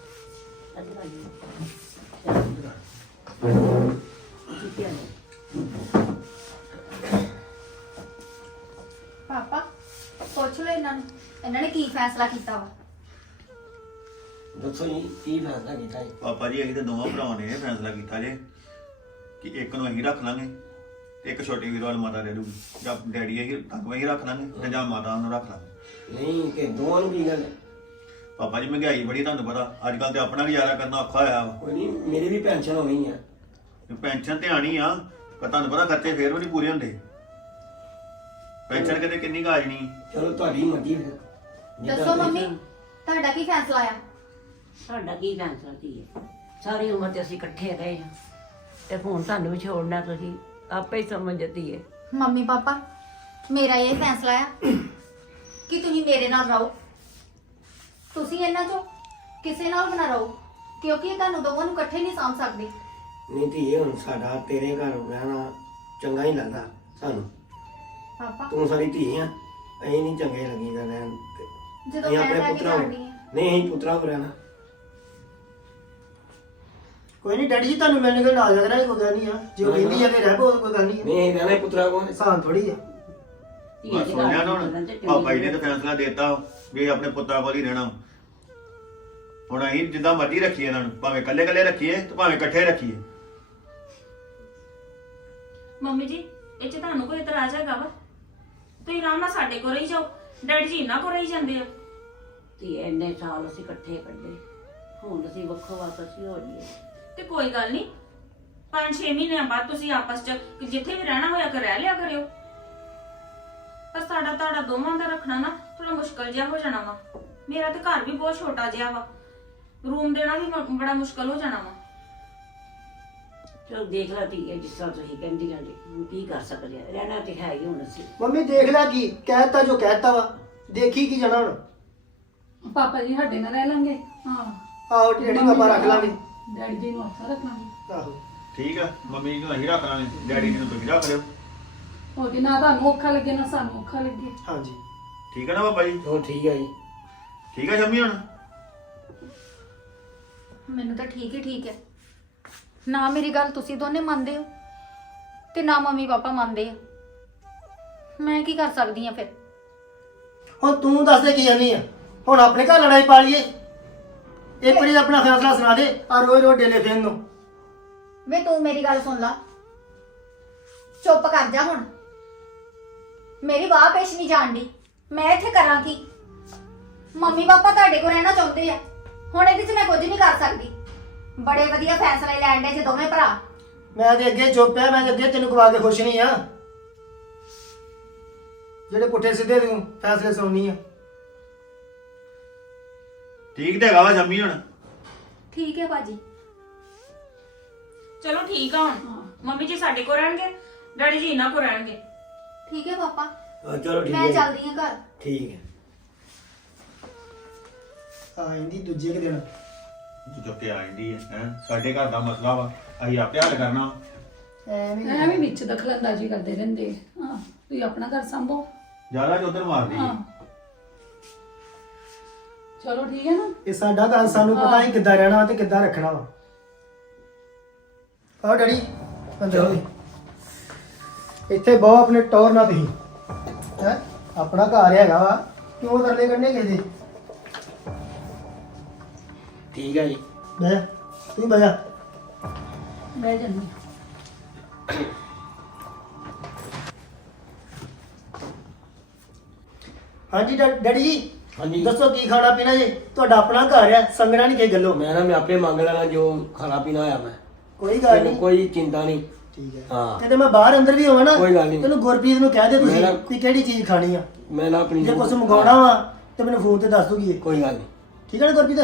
S5: ਪਾਪਾ ਪੁੱਛ ਲਓ ਇਹਨਾਂ ਨੂੰ, ਇਹਨਾਂ ਨੇ ਕੀ ਫੈਸਲਾ ਕੀਤਾ ਵਾ।
S7: ਦੱਸੋ ਜੀ ਕੀ ਫੈਸਲਾ ਕੀਤਾ ਹੈ?
S1: ਪਾਪਾ ਜੀ ਅਸੀਂ ਤੇ ਦੋਵਾਂ ਭਰਾਵਾਂ ਨੇ ਇਹ ਫੈਸਲਾ ਕੀਤਾ ਜੇ ਕਿ ਇੱਕ ਨੂੰ ਅਸੀਂ ਰੱਖ ਲਾਂਗੇ ਤੇ ਇੱਕ ਛੋਟੀ ਵੀਰ ਵਾਲ ਮਾਤਾ ਰਹਿ ਲੂਗੀ, ਜਾਂ ਡੈਡੀ ਅਸੀਂ ਤੱਕ ਅਸੀਂ ਰੱਖ ਲਾਂਗੇ ਤੇ ਜਾਂ ਮਾਤਾ ਨੂੰ ਰੱਖ ਲਾਂਗੇ।
S7: ਨਹੀਂ ਕਿ ਦੋਵਾਂ ਨੂੰ ਕੀ ਗੱਲ ਹੈ?
S1: ਪਾਪਾ ਜੀ ਮਹਿੰਗਾਈ ਬੜੀ, ਤੁਹਾਨੂੰ ਪਤਾ ਅੱਜ ਕੱਲ ਤੇ ਆਪਣਾ ਗੁਜ਼ਾਰਾ ਕਰਨਾ ਔਖਾ ਹੋਇਆ ਵਾ।
S7: ਕੋਈ ਨਹੀਂ, ਮੇਰੀ ਵੀ ਪੈਨਸ਼ਨ ਹੋ ਗਈ ਆ।
S1: ਪੈਨਸ਼ਨ ਤੇ ਆਣੀ ਆ, ਪਰ ਤੁਹਾਨੂੰ ਪਤਾ ਖਰਚੇ ਫੇਰ ਵੀ ਨਹੀਂ ਪੂਰੇ ਹੁੰਦੇ। ਪੈਨਸ਼ਨ ਕਿਤੇ ਕਿੰਨੀ ਕੁ ਆ ਜਾਣੀ।
S7: ਚਲੋ ਤੁਹਾਡੀ ਮਰਜ਼ੀ ਫਿਰ। ਜਿੱਦਾਂ
S5: ਦੱਸੋ ਮੰਮੀ
S7: ਤੁਸੀਂ-
S5: ਤੁਹਾਡਾ ਕੀ ਫੈਸਲਾ ਆ?
S4: ਸਾਡਾ ਕੀ ਫੈਸਲਾ ਕੀ ਹੈ? ਸਾਰੀ ਉਮਰ ਤੇ ਅਸੀਂ ਇਕੱਠੇ ਰਹੇ ਹਾਂ ਤੇ ਹੁਣ ਤੁਹਾਨੂੰ ਵੀ ਛੋੜਨਾ, ਤੁਸੀਂ ਆਪੇ ਹੀ ਸਮਝਦੀ ਹੈ।
S5: ਮੰਮੀ ਪਾਪਾ ਮੇਰਾ ਇਹ ਫੈਸਲਾ ਆ ਕਿ ਤੁਸੀਂ ਮੇਰੇ ਨਾਲ ਰਹੋ, ਤੁਸੀਂ ਇਹਨਾਂ ਚੋਂ ਕਿਸੇ ਨਾਲ ਵੀ ਨਾ ਰਹੋ, ਕਿਉਂਕਿ ਇਹ ਤੁਹਾਨੂੰ ਦੋਵਾਂ ਨੂੰ ਇਕੱਠੇ ਨਹੀਂ ਸਾਂਭ ਸਕਦੇ।
S7: ਨਹੀਂ ਧੀਏ ਹੁਣ ਸਾਡਾ ਤੇਰੇ ਘਰ ਰਹਿਣਾ ਚੰਗਾ ਹੀ ਲੱਗਦਾ ਸਾਨੂੰ।
S5: ਪਾਪਾ
S7: ਤੂੰ ਸਾਡੀ ਧੀ ਆ, ਅਸੀਂ ਨਹੀਂ ਚੰਗੇ ਲੱਗੀਦਾ ਰਹਿਣ ਤੇ।
S5: ਜਦੋਂ
S7: ਅਸੀਂ
S5: ਮੈਂ
S7: ਆਪਣੇ
S5: ਲੈ ਕੇ
S7: ਪੁੱਤਰਾਂ
S5: ਜਾਣੀ ਹੈ
S7: ਨਹੀਂ ਅਸੀਂ ਪੁੱਤਰਾਂ ਕੋਲ ਰਹਿਣਾ।
S2: ਕੋਈ ਨਹੀਂ ਡੈਡੀ ਜੀ ਤੁਹਾਨੂੰ ਮਿਲਣ ਕੇ ਨਾਲ ਲੱਗਣਾ ਕੋਈ ਗੱਲ ਨਹੀਂ ਆ, ਜੇ ਉਹ ਕਹਿੰਦੀ ਆ ਕਿ ਰਹਿ ਪੋ ਕੋਈ ਗੱਲ ਨਹੀਂ
S7: ਨਹੀਂ ਅਸੀਂ ਰਹਿਣਾ ਹੀ ਪੁੱਤਰਾਂ ਕੋਲ।
S2: ਸਾਂ ਥੋੜੀ ਆ।
S1: ਮੈਂ ਸੁਣਿਆ ਨਾ ਹੁਣ ਪਾਪਾ ਜੀ ਨੇ ਤਾਂ ਫੈਸਲਾ ਦਿੱਤਾ ਵੀ ਆਪਣੇ ਪੁੱਤਾਂ ਕੋਲ ਹੀ ਰਹਿਣਾ। ਹੁਣ ਅਸੀਂ ਜਿੱਦਾਂ ਮਰਜ਼ੀ ਰੱਖੀਏ ਇਹਨਾਂ ਨੂੰ, ਭਾਵੇਂ ਇਕੱਲੇ ਇਕੱਲੇ ਰੱਖੀਏ ਤੇ ਭਾਵੇਂ ਇਕੱਠੇ ਰੱਖੀਏ।
S3: ਮੰਮੀ ਜੀ ਇਹ 'ਚ ਤੁਹਾਨੂੰ ਕੋਈ ਇਤਰਾਜ਼ ਹੈਗਾ ਵਾ? ਤੁਸੀਂ ਆਰਾਮ ਨਾਲ ਸਾਡੇ ਕੋਲ ਰਹੀ ਜਾਓ, ਡੈਡੀ ਜੀ ਇਹਨਾਂ ਕੋਲ ਰਹੀ ਜਾਂਦੇ ਆ।
S4: ਤੇ ਇੰਨੇ ਸਾਲ ਅਸੀਂ ਇਕੱਠੇ ਕੱਢੇ, ਹੁਣ ਅਸੀਂ ਵੱਖੋ ਵੱਖ ਅਸੀਂ ਹੋ ਜਾਈਏ।
S3: ਤੇ ਕੋਈ ਗੱਲ ਨਹੀਂ 5-6 ਮਹੀਨਿਆਂ ਬਾਅਦ ਤੁਸੀਂ ਆਪਸ 'ਚ ਜਿੱਥੇ ਵੀ ਰਹਿਣਾ ਹੋਇਆ ਕਰ ਰਹਿ ਲਿਆ ਕਰਿਓ। ਪਰ ਸਾਡਾ ਤੁਹਾਡਾ ਦੋਵਾਂ ਦਾ ਰੱਖਣਾ ਨਾ ਥੋੜਾ ਮੁਸ਼ਕਲ ਜਿਹਾ ਹੋ ਜਾਣਾ ਵਾ। ਮੇਰਾ ਤੇ ਘਰ ਵੀ ਬਹੁਤ ਛੋਟਾ ਜਿਹਾ ਵਾ, ਰੂਮ ਦੇਣਾ ਵੀ ਬੜਾ ਮੁਸ਼ਕਲ ਹੋ ਜਾਣਾ ਵਾ।
S4: ਚਲ ਦੇਖ ਲੈ ਧੀਏ, ਜਿਸ ਤਰ੍ਹਾਂ ਤੁਸੀਂ ਕਹਿੰਦੀ ਜਾਂਦੇ ਹੁਣ ਕੀ ਕਰ ਸਕਦੇ ਆ, ਰਹਿਣਾ ਤੇ ਹੈ ਹੀ ਹੁਣ ਅਸੀਂ।
S2: ਮੰਮੀ ਦੇਖ ਲੈ ਕੀ ਕਹਿਤਾ, ਜੋ ਕਹਿਤਾ ਵਾ ਦੇਖੀ ਕੀ ਜਾਣਾ ਹੁਣ।
S6: ਪਾਪਾ ਜੀ ਸਾਡੇ ਨਾਲ ਰਹਿ ਲਾਂਗੇ। ਹਾਂ
S2: ਆਹੋ ਡੈਡੀ ਨੂੰ ਆਪਾਂ ਰੱਖ ਲਾਂਗੇ।
S6: ਡੈਡੀ ਜੀ ਨੂੰ ਆਪਾਂ ਰੱਖ ਲਾਂਗੇ।
S2: ਆਹੋ
S1: ਠੀਕ ਆ, ਮੰਮੀ ਨੂੰ ਅਸੀਂ ਰੱਖ ਲਾਂਗੇ, ਡੈਡੀ ਜੀ ਨੂੰ ਤੁਸੀਂ ਰੱਖ ਲਿਓ।
S6: ਹੋ ਜੇ ਨਾ ਤੁਹਾਨੂੰ ਔਖਾ ਲੱਗੇ ਨਾ ਸਾਨੂੰ ਔਖਾ ਲੱਗੇ।
S2: ਹਾਂਜੀ
S1: ਠੀਕ ਆ ਨਾ ਪਾਪਾ ਜੀ?
S7: ਹੋਰ ਠੀਕ ਹੈ ਜੀ।
S1: ਠੀਕ ਆ ਸ਼ੰਮੀ ਹੁਣ?
S5: ਮੈਨੂੰ ਤਾਂ ਠੀਕ ਹੀ ਠੀਕ ਹੈ। ਨਾ ਮੇਰੀ ਗੱਲ ਤੁਸੀਂ ਦੋਨੇ ਮੰਨਦੇ ਹੋ ਤੇ ਨਾ ਮੰਮੀ ਪਾਪਾ ਮੰਨਦੇ ਆ। ਮੈਂ ਕੀ ਕਰ ਸਕਦੀ ਆ ਫਿਰ?
S2: ਹੁਣ ਤੂੰ ਦੱਸ ਦੇ ਕੀ ਜਾਨੀ ਆ? ਹੁਣ ਆਪਣੇ ਘਰ ਲੜਾਈ ਪਾ ਲਈਏ? ਇੱਕ ਵਾਰੀ ਆਪਣਾ ਫੈਸਲਾ ਸੁਣਾ ਦੇ, ਆ ਰੋਜ਼ ਰੋਜ਼ ਡੇਲੇ ਫੇਰਨ ਨੂੰ।
S5: ਵੇ ਤੂੰ ਮੇਰੀ ਗੱਲ ਸੁਣ ਲਾ, ਚੁੱਪ ਕਰ ਜਾ ਹੁਣ। ਮੇਰੀ ਬਾਹ ਪੇਸ਼ ਨਹੀਂ ਜਾਣਦੀ, ਮੈਂ ਇੱਥੇ ਕਰਾਂ ਕੀ? ਮੰਮੀ ਪਾਪਾ ਤੁਹਾਡੇ ਕੋਲ ਰਹਿਣਾ ਚਾਹੁੰਦੇ ਆ, ਹੁਣ ਇਹਦੇ 'ਚ ਮੈਂ ਕੁਝ ਨਹੀਂ ਕਰ ਸਕਦੀ। ਬੜੇ ਵਧੀਆ ਫੈਸਲੇ ਲੈਣ ਦੇ ਜੇ ਦੋਵੇਂ ਭਰਾ।
S2: ਮੈਂ ਤੇ ਅੱਗੇ ਚੁੱਪ ਆ, ਮੈਂ ਤੇ ਅੱਗੇ ਤੈਨੂੰ ਕਵਾ ਕੇ ਖੁਸ਼ ਨਹੀਂ ਆ। ਜਿਹੜੇ ਪੁੱਠੇ ਸਿੱਧੇ ਤੂੰ ਫੈਸਲੇ ਸੁਣਨੀ ਆ।
S1: ਠੀਕ ਤੇ ਹੈਗਾ ਵਾ ਸ਼ੰਮੀ ਹੁਣ?
S5: ਠੀਕ ਹੈ ਭਾਜੀ।
S3: ਚਲੋ ਠੀਕ ਆ, ਹੁਣ ਮੰਮੀ ਜੀ ਸਾਡੇ ਕੋਲ ਰਹਿਣਗੇ, ਡੈਡੀ ਜੀ ਇਹਨਾਂ ਕੋਲ ਰਹਿਣਗੇ।
S5: ਠੀਕ ਹੈ ਪਾਪਾ,
S7: ਚਲੋ ਠੀਕ ਹੈ
S5: ਮੈਂ
S7: ਜੀ।
S5: ਚੱਲਦੀ ਹਾਂ ਘਰ।
S7: ਠੀਕ ਹੈ।
S2: ਆ ਇੰਦੀ ਦੂਜੇ ਕੁ ਦਿਨ
S1: ਚੁੱਕੇ ਆ ਜਾਂਦੀ ਹੈ। ਸਾਡੇ ਘਰ ਦਾ ਮਸਲਾ ਵਾ, ਅਸੀਂ ਆਪੇ ਹੱਲ ਕਰਨਾ।
S6: ਐਵੇਂ ਵਿੱਚ ਦਖਲਅੰਦਾਜ਼ੀ ਕਰਦੇ ਰਹਿੰਦੇ। ਹਾਂ ਤੁਸੀਂ ਆਪਣਾ ਘਰ ਸੰਭੋ।
S1: ਜ਼ਿਆਦਾ ਚੌਧਰ ਮਾਰਦੀ
S6: ਹਾਂ
S1: ਹੈ।
S6: ਚਲੋ ਠੀਕ ਹੈ ਨਾ।
S2: ਇਹ ਸਾਡਾ ਘਰ, ਸਾਨੂੰ ਪਤਾ ਹੀ ਕਿੱਦਾਂ ਰਹਿਣਾ ਤੇ ਕਿੱਦਾਂ ਰੱਖਣਾ ਵਾ। ਆਓ ਡੈਡੀ ਅੰਦਰ ਹੋਈ। ਇੱਥੇ ਬਹੁ ਆਪਣੇ ਟੌਰ ਨਾ ਤੁਸੀਂ ਹੈ, ਆਪਣਾ ਘਰ ਹੈਗਾ ਵਾ, ਕਿਉਂ ਤਰਲੇ ਕਰਨੇ ਕਿਸੇ ਦੇ?
S7: ਠੀਕ ਹੈ ਜੀ।
S2: ਬਹਿ ਜਾ, ਤੂੰ ਬਹਿ ਜਾ।
S6: ਬਹਿ ਜਾਂਦੀ ਹਾਂ।
S2: ਹਾਂਜੀ ਡੈਡੀ ਜੀ
S7: ਹਾਂਜੀ
S2: ਦੱਸੋ ਕੀ ਖਾਣਾ ਪੀਣਾ ਜੀ? ਤੁਹਾਡਾ ਆਪਣਾ ਘਰ ਆ, ਸੰਗਣਾ ਨਹੀਂ ਕਿਸੇ ਗੱਲੋਂ।
S7: ਮੈਂ ਆਪੇ ਮੰਗ ਲੈਣਾ ਜੋ ਖਾਣਾ ਪੀਣਾ ਹੋਇਆ ਮੈਂ।
S2: ਕੋਈ ਗੱਲ
S7: ਤੈਨੂੰ
S2: ਨਹੀਂ,
S7: ਕੋਈ ਚਿੰਤਾ ਨਹੀਂ।
S2: ਠੀਕ ਹੈ।
S7: ਹਾਂ।
S2: ਕਿਤੇ ਮੈਂ ਬਾਹਰ ਅੰਦਰ ਵੀ ਹੋਵਾਂ ਨਾ,
S7: ਕੋਈ ਗੱਲ ਨਹੀਂ।
S2: ਤੈਨੂੰ ਗੁਰਪ੍ਰੀਤ ਨੂੰ ਕਹਿ ਦੇ ਤੁਸੀਂ
S7: ਮੇਰਾ-
S2: ਕਿ ਕਿਹੜੀ ਚੀਜ਼ ਖਾਣੀ ਆ।
S7: ਮੈਂ ਨਾ ਆਪਣੀ
S2: ਜੇ ਕੁਝ ਮੰਗਾਉਣਾ ਵਾ ਤੇ ਮੈਨੂੰ ਫੋਨ ਤੇ ਦੱਸ ਦੂਗੀ ਇਹ।
S7: ਕੋਈ ਗੱਲ ਨਹੀਂ।
S2: ਠੀਕ ਹੈ ਨਾ ਗੁਰਪ੍ਰੀਤ?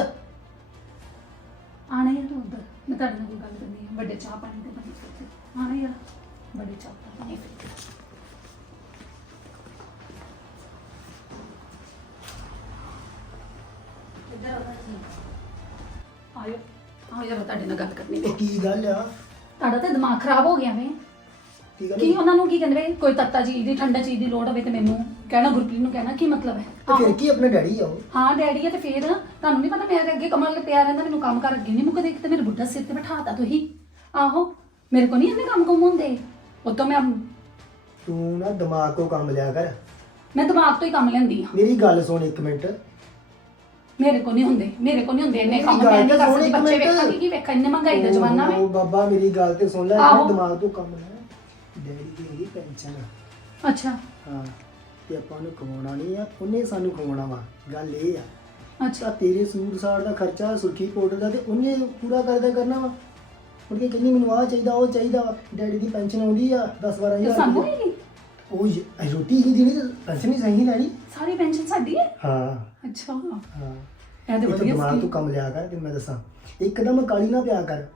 S6: ਆਣਾ ਯਾਰ ਉੱਧਰ, ਮੈਂ ਤੁਹਾਡੇ ਨਾਲ ਕੋਈ ਗੱਲ ਕਰਨੀ ਹੈ। ਵੱਡੇ ਚਾਹ ਪਾਣੀ ਤੇ ਬਣੀ ਆਣਾ ਯਾਰ, ਵੱਡੇ ਚਾਹ ਪਾਣੀ। ਆਇਓ ਆਓ ਯਾਰ, ਤੁਹਾਡੇ ਨਾਲ ਗੱਲ ਕਰਨੀ ਹੈ।
S2: ਇਹ ਕੀ ਗੱਲ ਆ?
S6: ਤੁਹਾਡਾ ਤੇ ਦਿਮਾਗ ਖਰਾਬ ਹੋ ਗਿਆ ਵੇ।
S2: ਕੀ ਗੱਲ?
S6: ਕੀ ਉਹਨਾਂ ਨੂੰ ਕੀ ਕਹਿੰਦੇ ਵੇ? ਕੋਈ ਤੱਤਾ ਚੀਜ਼ ਦੀ ਠੰਡਾ ਚੀਜ਼ ਦੀ ਲੋੜ ਹੋਵੇ ਤੇ ਮੈਨੂੰ ਕਹਿਣਾ, ਗੁਰਪ੍ਰੀਤ ਨੂੰ ਕਹਿਣਾ, ਕੀ ਮਤਲਬ ਹੈ?
S2: ਤੇ ਫਿਰ ਕੀ ਆਪਣੇ ਡੈਡੀ ਆ ਉਹ?
S6: ਹਾਂ ਡੈਡੀ ਹੈ ਤੇ ਫੇਰ ਤੁਹਾਨੂੰ ਨਹੀਂ ਪਤਾ ਮੇਰੇ ਅੱਗੇ ਕਮਲ ਪਿਆ ਰਹਿੰਦਾ, ਮੈਨੂੰ ਕੰਮ ਕਰ ਅੱਗੇ ਨਹੀਂ ਮੁੱਕਦੇ, ਤੇ ਮੇਰੇ ਬੁੱਢਾ ਸਿਰ ਤੇ ਬਿਠਾਤਾ ਤੁਸੀਂ। ਆਹੋ ਮੇਰੇ ਕੋ ਨਹੀਂ ਇੰਨੇ ਕੰਮ ਕੁਮ ਹੁੰਦੇ। ਉਤੋਂ
S2: ਤੂੰ ਨਾ ਦਿਮਾਗ ਕੋ ਕੰਮ ਲਿਆ ਕਰ।
S6: ਮੈਂ ਦਿਮਾਗ ਤੋਂ ਹੀ ਕੰਮ ਲੈਂਦੀ ਹਾਂ।
S2: ਮੇਰੀ ਗੱਲ ਸੁਣ ਇੱਕ ਮਿੰਟ।
S6: ਮੇਰੇ ਕੋ ਨਹੀਂ ਹੁੰਦੇ, ਮੇਰੇ ਕੋ ਨਹੀਂ ਹੁੰਦੇ ਇੰਨੇ
S2: ਮੇਰੀ
S6: ਕੰਮ।
S2: ਗੱਲ
S6: ਮੈਂ ਨਹੀਂ
S2: ਤਾਂ
S6: ਕਰ
S2: ਸੁਣ
S6: ਸਕਦੀ,
S2: ਇੱਕ
S6: ਬੱਚੇ
S2: ਮਿੰਟ।
S6: ਵੇਖਾਂਗੇ ਕੀ ਵੇਖਾਂ, ਇੰਨੇ ਮਹਿੰਗਾਈ ਦਾ ਜ਼ਮਾਨਾ ਵੇ।
S2: ਉਹ ਬਾਬਾ ਮੇਰੀ ਗੱਲ ਤੇ ਸੁਣ ਲੈ,
S6: ਆਹੋ।
S2: ਆਪਣੇ ਦਿਮਾਗ ਤੋਂ ਕੰਮ ਲੈ। ਡੈਡੀ ਦੀ ਹੈਗੀ ਪੈਨਸ਼ਨ।
S6: ਅੱਛਾ
S2: ਹਾਂ ਤੇ ਆਪਾਂ ਨੂੰ ਕਮਾਉਣਾ ਨਹੀਂ ਆ, ਉਹਨੇ ਸਾਨੂੰ ਕਮਾਉਣਾ ਵਾ। ਗੱਲ ਇਹ ਆ,
S6: ਅੱਛਾ
S2: ਤੇਰੇ ਸੂਟ ਸਾੜ ਦਾ ਖਰਚਾ, ਸੁਰਖੀ ਪਾਊਡਰ ਦਾ ਤੇ ਉਹਨੇ ਪੂਰਾ ਕਰਨਾ ਵਾ। ਮੁੜ ਕੇ ਕਹਿੰਦੀ ਮੈਨੂੰ ਆਹ ਚਾਹੀਦਾ ਉਹ ਚਾਹੀਦਾ ਵਾ। ਡੈਡੀ ਦੀ ਪੈਨਸ਼ਨ ਆਉਂਦੀ ਆ 10-12
S6: ਤੇ
S2: ਹਜ਼ਾਰ
S6: ਸਾਨੂੰ
S2: ਰੁਪਈਆ।
S6: ਨਹੀਂ
S2: ਉਹ ਰੋਟੀ ਹੀ ਦੇਣੀ ਤੇ ਪੈਨਸ਼ਨ ਹੀ ਸਹੀ ਲੈਣੀ।
S6: ਸਾਰੀ ਪੈਨਸ਼ਨ ਸਾਡੀ ਹੈ।
S2: ਹਾਂ
S6: ਅੱਛਾ
S2: ਹਾਂ।
S6: ਇਹ ਤੇ
S2: ਇਹ ਤਾਂ
S6: ਵਧੀਆ
S2: ਦਿਮਾਗ
S6: ਸੀ।
S2: ਤੋਂ ਕੰਮ ਲਿਆ ਕਰ ਤੇ ਮੈਂ ਦੱਸਾਂ, ਇੱਕਦਮ ਕਾਲੀ ਨਾ ਪਿਆ ਕਰ।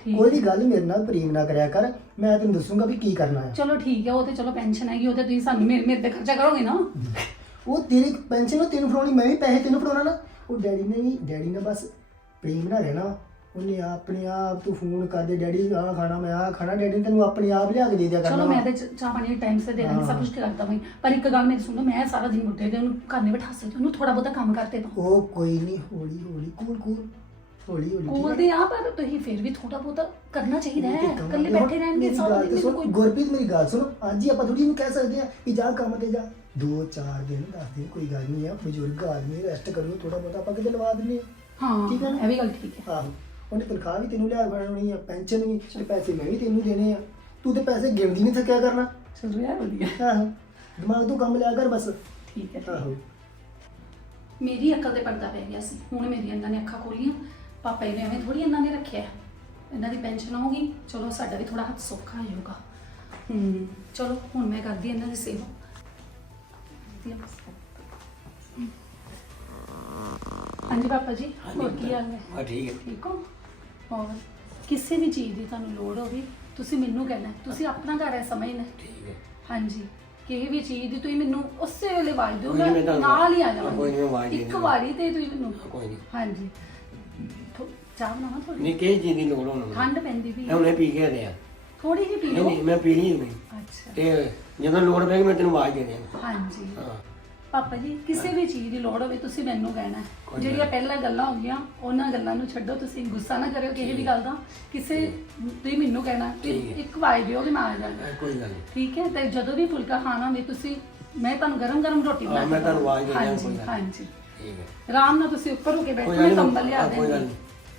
S6: ਠੀਕ
S2: ਕੋਈ ਵੀ ਗੱਲ ਮੇਰੇ ਨਾਲ ਪ੍ਰੇਮ ਨਾ ਕਰਿਆ ਕਰ, ਮੈਂ ਤੈਨੂੰ ਦੱਸੂਗਾ ਵੀ ਕੀ ਕਰਨਾ ਹੈ।
S6: ਚਲੋ ਠੀਕ ਹੈ, ਉਹ ਤੇ ਚਲੋ ਪੈਨਸ਼ਨ ਹੈਗੀ, ਉਹ ਤੇ ਤੁਸੀਂ ਸਾਨੂੰ ਮੇਰੇ ਤੇ ਖਰਚਾ ਕਰੋਗੇ ਨਾ।
S2: ਉਹ ਤੇਰੀ ਪੈਨਸ਼ਨ ਤੈਨੂੰ ਫੜਾਉਣੀ, ਮੈਂ ਵੀ ਪੈਸੇ ਤੈਨੂੰ ਫੜਾਉਣਾ ਨਾ। ਉਹ ਡੈਡੀ ਨੇ ਬਸ ਪ੍ਰੇਮ ਨਾਲ ਰਹਿਣਾ। ਉਹਨੇ ਆਪਣੇ ਆਪ ਤੂੰ ਫੋਨ ਕਰਦੇ, ਡੈਡੀ ਆਹ ਖਾਣਾ, ਮੈਂ ਆਹ ਖਾਣਾ, ਡੈਡੀ ਨੇ ਤੈਨੂੰ ਆਪਣੇ ਆਪ ਲਿਆ ਕੇ ਦੇ ਦਿਆ ਕਰਨਾ।
S6: ਚਲੋ ਮੈਂ ਤੇ ਚਾਹ ਪਾਣੀ ਟਾਈਮ ਸੇ ਦੇ ਦਾਂਗੀ, ਸਭ ਕੁਝ ਕਰਦਾ ਮੈਂ, ਪਰ ਇੱਕ ਗੱਲ ਮੇਰੀ ਸੁਣੋ, ਮੈਂ ਸਾਰਾ ਦਿਨ ਉੱਠੇ ਤੇ ਉਹਨੂੰ ਘਰ ਨਹੀਂ ਬਿਠਾ ਸਕਦੀ, ਉਹਨੂੰ ਥੋੜਾ ਬਹੁਤਾ ਕੰਮ ਕਰਤੇ ਦੋ।
S2: ਉਹ ਕੋਈ ਨਹੀਂ, ਹੌਲੀ ਹੌਲੀ ਕੂਲ ਹੌਲੀ ਹੌਲੀ
S6: ਕੋਲ ਦੇ ਆ, ਪਰ ਤੁਸੀਂ ਫਿਰ ਵੀ ਥੋੜਾ ਬਹੁਤਾ ਕਰਨਾ ਚਾਹੀਦਾ ਹੈ। ਇਕੱਲੇ ਬੈਠੇ ਰਹਿਣਗੇ ਸਾਰਾ ਦਿਨ, ਮੈਨੂੰ ਕੋਈ
S2: ਗੁਰਪ੍ਰੀਤ ਮੇਰੀ ਗੱਲ ਸੁਣੋ, ਅੱਜ ਹੀ ਆਪਾਂ ਥੋੜੀ ਨੂੰ ਕਹਿ ਸਕਦੇ ਆ ਕਿ ਜਾ ਕੰਮ ਤੇ ਜਾ। 2-4 ਦਿਨ 10 ਦਿਨ ਕੋਈ ਗੱਲ ਨਹੀਂ ਆ, ਬਜ਼ੁਰਗ ਆਦਮੀ ਰੈਸਟ ਕਰੂ, ਥੋੜਾ ਬਹੁਤਾ ਆਪਾਂ ਕਿਤੇ ਲਵਾ ਦਿੰਦੇ ਆ।
S6: ਹਾਂ
S2: ਠੀਕ ਹੈ ਨਾ?
S6: ਇਹ ਵੀ ਗੱਲ ਠੀਕ ਹੈ।
S2: ਆਹੋ, ਉਹਨੇ ਤਨਖਾਹ ਵੀ ਤੈਨੂੰ ਲਿਆ ਬਣਾਉਣੀ ਆ, ਪੈਨਸ਼ਨ ਵੀ, ਤੇ ਪੈਸੇ ਮੈਂ ਵੀ ਤੈਨੂੰ ਦੇਣੇ ਆ। ਤੂੰ ਤੇ ਪੈਸੇ ਗਿਣਦੀ ਨਹੀਂ ਥੱਕਿਆ ਕਰਨਾ।
S6: ਚਲੋ ਯਾਰ ਵਧੀਆ,
S2: ਆਹੋ, ਦਿਮਾਗ ਤੋਂ ਕੰਮ ਲਿਆ ਕਰ ਬਸ।
S6: ਠੀਕ ਹੈ।
S2: ਆਹੋ,
S6: ਮੇਰੀ ਅਕਲ ਤੇ ਪਰਦਾ ਪੈ ਗਿਆ ਸੀ, ਹੁਣ ਮੇਰੀਆਂ ਇਹਨਾਂ ਨੇ ਅੱਖਾਂ ਖੋਲੀਆਂ। ਪਾਪਾ ਜੀ ਨੇ ਐਵੇਂ ਥੋੜੀ ਇਹਨਾਂ ਨੇ ਰੱਖਿਆ, ਇਹਨਾਂ ਦੀ ਪੈਨਸ਼ਨ ਆਊਗੀ, ਚਲੋ ਸਾਡਾ ਵੀ ਥੋੜਾ ਹੱਥ ਸੌਖਾ ਹੋ ਜਾਊਗਾ। ਚਲੋ ਹੁਣ ਮੈਂ ਕਰਦੀ ਇਹਨਾਂ ਦੀ ਸੇਵਾ। ਹਾਂਜੀ ਪਾਪਾ ਜੀ, ਹੋਰ ਕੀ ਹਾਲ ਹੈ?
S7: ਹਾਂ ਠੀਕ ਹੈ।
S6: ਠੀਕ ਹੋ? ਹੋਰ ਕਿਸੇ ਵੀ ਚੀਜ਼ ਦੀ ਤੁਹਾਨੂੰ ਲੋੜ ਹੋਵੇ ਤੁਸੀਂ ਮੈਨੂੰ ਕਹਿਣਾ, ਤੁਸੀਂ ਆਪਣਾ ਘਰ ਹੈ ਸਮਝਣਾ।
S7: ਠੀਕ ਹੈ।
S6: ਹਾਂਜੀ, ਕਿਸੇ ਵੀ ਚੀਜ਼ ਦੀ ਤੁਸੀਂ ਮੈਨੂੰ ਉਸੇ ਵੇਲੇ ਆਵਾਜ਼ ਦਿਓ,
S7: ਕੋਈ ਨੀ, ਮੈਂ
S6: ਮੈਂ
S7: ਤੁਹਾਨੂੰ-
S6: ਨਾਲ ਹੀ ਆ
S7: ਕੋਈ ਨੀ, ਮੈਂ ਆਵਾਜ਼
S6: ਜਾਵਾਂਗੀ।
S7: ਦੇ
S6: ਇੱਕ
S7: ਦਿੰਦਾ।
S6: ਵਾਰੀ ਤੇ ਤੁਸੀਂ ਮੈਨੂੰ
S7: ਕੋਈ ਨਹੀਂ।
S6: ਹਾਂਜੀ, ਚਾਹ ਬਣਾਵਾਂ ਥੋੜੀ?
S7: ਨਹੀਂ ਕਿਹੜੀ ਚੀਜ਼ ਦੀ ਲੋੜ ਹੋਣੀ?
S6: ਠੰਡ ਪੈਂਦੀ ਵੀ
S7: ਮੈਂ ਹੁਣੇ ਪੀ ਕੇ ਆਇਆ।
S6: ਥੋੜੀ ਜਿਹੀ ਪੀ
S7: ਨਹੀਂ
S6: ਲਓ।
S7: ਨਹੀਂ ਮੈਂ ਪੀ ਲਈ ਹੋਣੀ।
S6: ਅੱਛਾ,
S7: ਤੇ ਜਦੋਂ ਲੋੜ ਪੈਗੀ ਮੈਂ ਤੈਨੂੰ ਆਵਾਜ਼ ਦੇ ਦਿਆਂਗਾ।
S6: ਹਾਂਜੀ
S7: ਹਾਂ
S6: ਪਾਪਾ ਜੀ, ਕਿਸੇ ਵੀ ਚੀਜ਼ ਦੀ ਲੋੜ ਹੋਵੇ ਤੁਸੀਂ ਮੈਨੂੰ ਕਹਿਣਾ।
S7: ਕੋਈ
S6: ਜਿਹੜੀਆਂ
S7: ਗੱਲ
S6: ਪਹਿਲਾਂ ਗੱਲਾਂ ਹੋ ਗਈਆਂ ਉਹਨਾਂ ਗੱਲਾਂ ਨੂੰ ਛੱਡੋ, ਤੁਸੀਂ ਗੁੱਸਾ ਨਾ ਕਰਿਓ ਕਿਸੇ ਵੀ ਗੱਲ ਦਾ। ਕਿਸੇ ਤੁਸੀਂ ਮੈਨੂੰ ਕਹਿਣਾ ਕਿ
S7: ਠੀਕ ਹੈ।
S6: ਇੱਕ ਵਾਰ ਦਿਓ ਕਿ ਮੈਂ ਆ ਜਾਵਾਂਗਾ।
S7: ਕੋਈ ਗੱਲ ਨਹੀਂ।
S6: ਠੀਕ ਹੈ, ਤੇ ਜਦੋਂ ਵੀ ਫੁਲਕਾ ਖਾਣਾ ਹੋਵੇ ਤੁਸੀਂ, ਮੈਂ ਤੁਹਾਨੂੰ ਗਰਮ ਗਰਮ ਰੋਟੀ ਬਣਾ
S7: ਹਾਂ,
S6: ਕੇ
S7: ਮੈਂ ਤੁਹਾਨੂੰ ਆਵਾਜ਼ ਦੇ ਦਿਆਂਗਾ,
S6: ਹਾਂਜੀ
S7: ਕੋਈ ਗੱਲ ਨਹੀਂ।
S6: ਹਾਂਜੀ,
S7: ਠੀਕ ਹੈ।
S6: ਆਰਾਮ ਨਾਲ ਤੁਸੀਂ ਉੱਪਰ ਹੋ ਕੇ ਬੈਠੋ,
S7: ਕੋਈ
S6: ਮੈਂ
S7: ਗੱਲ ਨਹੀਂ।
S6: ਕੰਬਲ ਲਿਆ
S7: ਕੋਈ ਗੱਲ
S6: ਦੇਵਾਂਗੀ।
S7: ਨਹੀਂ।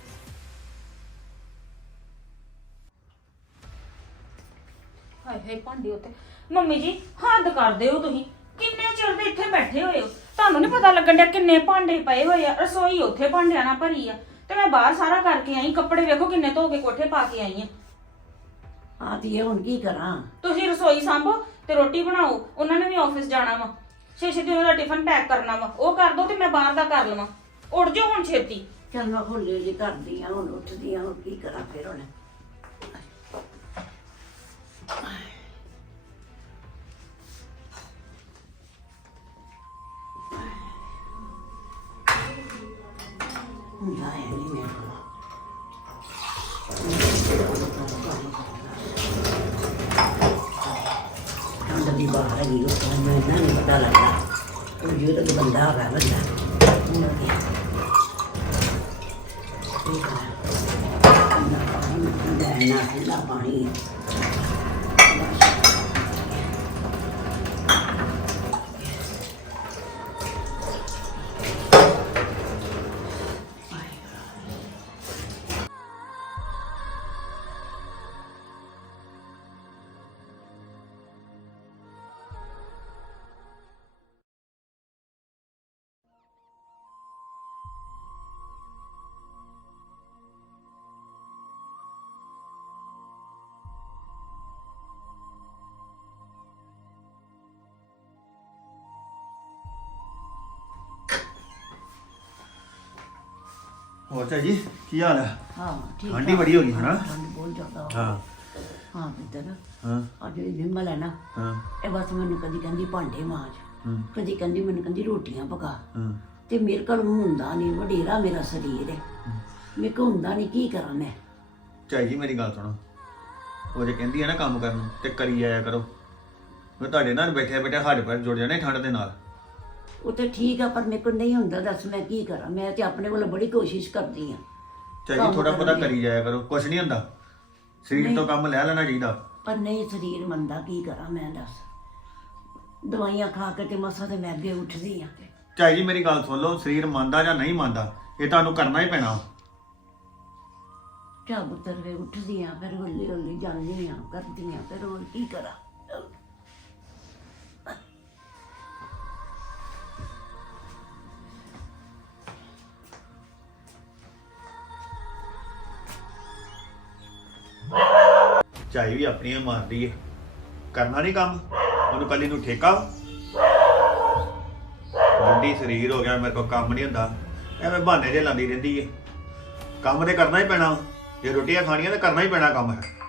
S3: ਹਾਏ ਹਾਏ ਭਾਂਡੇ ਉੱਤੇ। ਮੰਮੀ ਜੀ ਹੱਦ ਕਰਦੇ ਹੋ ਤੁਸੀਂ, ਕਿੰਨੇ ਚਿਰ ਦੇ ਇੱਥੇ ਬੈਠੇ ਹੋਏ ਹੋ, ਤੁਹਾਨੂੰ ਨਹੀਂ ਪਤਾ ਲੱਗਣ ਡਿਆ ਕਿੰਨੇ ਭਾਂਡੇ ਪਏ ਹੋਏ ਆ। ਰਸੋਈ ਉੱਥੇ ਭਾਂਡਿਆਂ ਨਾਲ ਭਰੀ ਆ, ਤੇ ਮੈਂ ਬਾਹਰ ਸਾਰਾ ਕਰਕੇ ਆਈ। ਕੱਪੜੇ ਵੇਖੋ ਕਿੰਨੇ ਧੋ ਕੇ ਕੋਠੇ ਪਾ ਕੇ ਆਈ ਆ।
S4: ਆ ਧੀਏ ਹੁਣ ਕੀ ਕਰਾਂ?
S3: ਤੁਸੀਂ ਰਸੋਈ ਸੰਭੋ ਤੇ ਰੋਟੀ ਬਣਾਓ, ਉਹਨਾਂ ਨੇ ਵੀ ਆਫਿਸ ਜਾਣਾ ਵਾ। ਛੇ ਉਹਨਾਂ ਦਾ ਟਿਫਨ ਪੈਕ ਕਰਨਾ ਵਾ, ਉਹ ਕਰ ਦੋ ਤੇ ਮੈਂ ਬਾਹਰ ਦਾ ਕਰ ਲਵਾਂ। ਉੱਠ ਜਾਓ ਹੁਣ ਛੇਤੀ।
S4: ਚੱਲ ਮੈਂ ਹੌਲੀ ਹੌਲੀ ਕਰਦੀ ਆ, ਹੁਣ ਉੱਠਦੀ ਆ, ਹੁਣ ਕੀ ਕਰਾਂ ਫਿਰ ਹੁਣ। ਹੁੰਦਾ ਹੈ ਨਹੀਂ ਮੇਰੇ ਕੋਲ। ਠੰਡ ਦੀ ਬਾਹਰ ਹੈਗੀ, ਉਸ ਤੋਂ ਮੈਨੂੰ ਇੰਨਾ ਨਹੀਂ ਪਤਾ ਲੱਗਦਾ। ਉਹ ਜਿਹੜਾ ਤਾਂ ਬੰਦਾ ਆ ਰਿਹਾ ਹੁੰਦਾ ਨਾ ਠੰਡਾ ਪਾਣੀ।
S1: ਹੋਰ ਚਾਚੀ ਕੀ ਹਾਲ ਹੈ?
S4: ਹਾਂ ਠੀਕ
S1: ਠੰਡ ਹੀ ਬੜੀ ਹੋ ਗਈ ਹੈ ਨਾ?
S4: ਠੰਡ ਬਹੁਤ ਜ਼ਿਆਦਾ।
S1: ਹਾਂ
S4: ਹਾਂ ਪੁੱਤਰ,
S1: ਹਾਂ
S4: ਆ ਜਿਹੜੀ ਵਿਮਲ ਹੈ ਨਾ,
S1: ਹਾਂ
S4: ਇਹ ਬਸ ਮੈਨੂੰ ਕਦੀ ਕਹਿੰਦੀ ਭਾਂਡੇ ਮਾਂਜ,
S1: ਹਾਂ
S4: ਕਦੀ ਕਹਿੰਦੀ ਮੈਨੂੰ ਕਹਿੰਦੀ ਰੋਟੀਆਂ ਪਕਾ।
S1: ਹਾਂ।
S4: ਤੇ ਮੇਰੇ ਕੋਲ ਹੁੰਦਾ ਨਹੀਂ, ਵਡੇਰਾ ਮੇਰਾ ਸਰੀਰ ਹੈ, ਮੇਰੇ ਕੋਲ ਹੁੰਦਾ ਨਹੀਂ, ਕੀ ਕਰਾਂ ਮੈਂ?
S1: ਚਾਈ ਜੀ ਮੇਰੀ ਗੱਲ ਸੁਣੋ, ਉਹ ਜੇ ਕਹਿੰਦੀ ਹੈ ਨਾ ਕੰਮ ਕਰਨ ਨੂੰ ਤੇ ਕਰੀ ਜਾਇਆ ਕਰੋ। ਮੈਂ ਤੁਹਾਡੇ ਨਾਲ ਬੈਠਿਆ ਬੈਠਿਆ ਹੱਡ ਪੈਰ ਜੁੜ ਜਾਣੇ ਠੰਡ ਦੇ ਨਾਲ।
S4: ਉਹ ਤੇ ਠੀਕ ਆ, ਪਰ ਮੇਰੇ ਕੋਲ ਨਹੀਂ ਹੁੰਦਾ, ਦੱਸ ਮੈਂ ਕੀ ਕਰਾਂ? ਮੈਂ ਤੇ ਆਪਣੇ ਵੱਲੋਂ ਬੜੀ ਕੋਸ਼ਿਸ਼ ਕਰਦੀ ਆ।
S1: ਚਾਈ
S4: ਕੰਮ
S1: ਜੀ ਥੋੜਾ ਬਹੁਤਾ
S4: ਕਰਨ ਦੀ।
S1: ਕਰੀ ਜਾਇਆ ਕਰੋ, ਕੁਛ ਨਹੀਂ ਹੁੰਦਾ। ਸਰੀਰ ਤੋਂ ਕੰਮ ਲੈ ਲੈਣਾ ਚਾਹੀਦਾ।
S4: ਪਰ ਨਹੀਂ ਸਰੀਰ ਮੰਨਦਾ, ਕੀ ਕਰਾਂ ਮੈਂ ਦੱਸ? ਦਵਾਈਆਂ ਖਾ ਕੇ ਤੇ ਮਸਾਂ ਤੇ ਮੈਂ ਅੱਗੇ ਉੱਠਦੀ ਆ।
S1: ਚਾਈ ਜੀ ਮੇਰੀ ਗੱਲ ਸੁਣ ਲਓ, ਸਰੀਰ ਮੰਨਦਾ ਜਾਂ ਨਹੀਂ ਮੰਨਦਾ ਇਹ ਤੁਹਾਨੂੰ ਕਰਨਾ ਹੀ ਪੈਣਾ।
S4: ਚਾਹ ਪੁੱਤਰ ਵੇ ਉੱਠਦੀ ਆ, ਫਿਰ ਹੌਲੀ ਹੌਲੀ ਜਾਂਦੀ ਆ, ਕਰਦੀ ਆ, ਫਿਰ ਹੋਰ ਕੀ ਕਰਾਂ?
S1: ਚਾਈ ਵੀ ਆਪਣੀਆਂ ਮਾਰਦੀ ਹੈ, ਕਰਨਾ ਨਹੀਂ ਕੰਮ, ਉਹਨੂੰ ਕੱਲੀ ਨੂੰ ਠੇਕਾ। ਵੱਡੀ ਸਰੀਰ ਹੋ ਗਿਆ, ਮੇਰੇ ਕੋਲ ਕੰਮ ਨਹੀਂ ਹੁੰਦਾ, ਐਵੇਂ ਬਹਾਨੇ ਜੇ ਲਾਉਂਦੀ ਰਹਿੰਦੀ ਹੈ। ਕੰਮ ਤੇ ਕਰਨਾ ਹੀ ਪੈਣਾ। ਜੇ ਰੋਟੀਆਂ ਖਾਣੀਆਂ ਤਾਂ ਕਰਨਾ ਹੀ ਪੈਣਾ ਕੰਮ ਹੈ।